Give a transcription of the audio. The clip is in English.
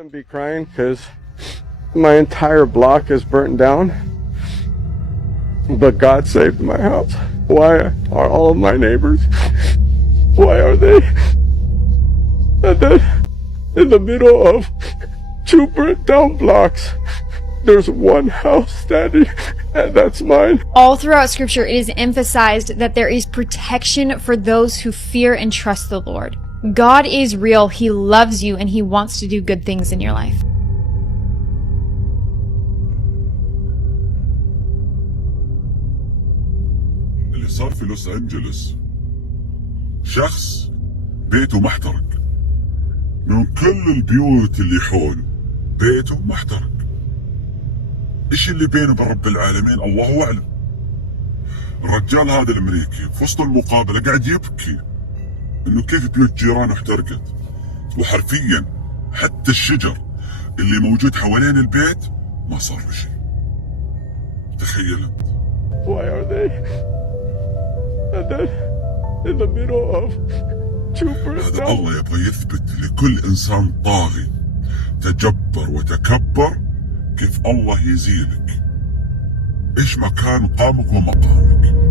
I'm be crying because my entire block is burnt down, but God saved my house. Why are all of my neighbors? Why are they? And then in the middle of two burnt down blocks, there's one house standing, and that's mine. All throughout scripture, it is emphasized that there is protection for those who fear and trust the Lord. God is real, He loves you, and He wants to do good things in your life. اللي صار في لوس أنجلوس شخص بيته محترق، من كل البيوت اللي حوله بيته محترق. ايش اللي بينه وبين رب العالمين الله اعلم. الرجال هذا الامريكي في وسط المقابله قاعد يبكي انه كيف بيوت جيرانه احترقت، وحرفيا حتى الشجر اللي موجود حوالين البيت ما صار له شيء. تخيل انت. Why are they? And then in the middle of two burnt هذا down. الله يبغى يثبت لكل انسان طاغي تجبر وتكبر كيف الله يزيلك. ايش مكان قامك ومقامك.